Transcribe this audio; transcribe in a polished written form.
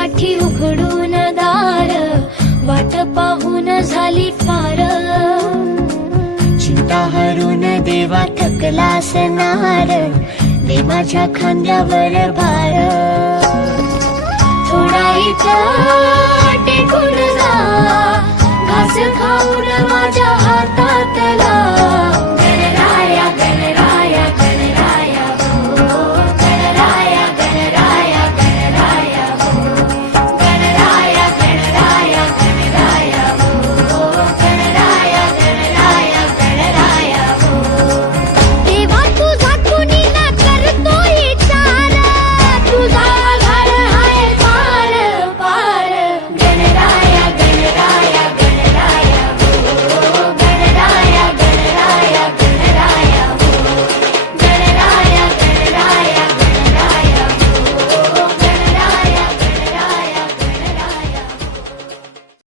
साठी उघडून दार, वाट पाहून झाली फार. चिंता हरून देवा थकला असणार, दे माझ्या खांद्यावर भार. थोडा इथं टेकून जा, घास खाऊन माझ्या हातात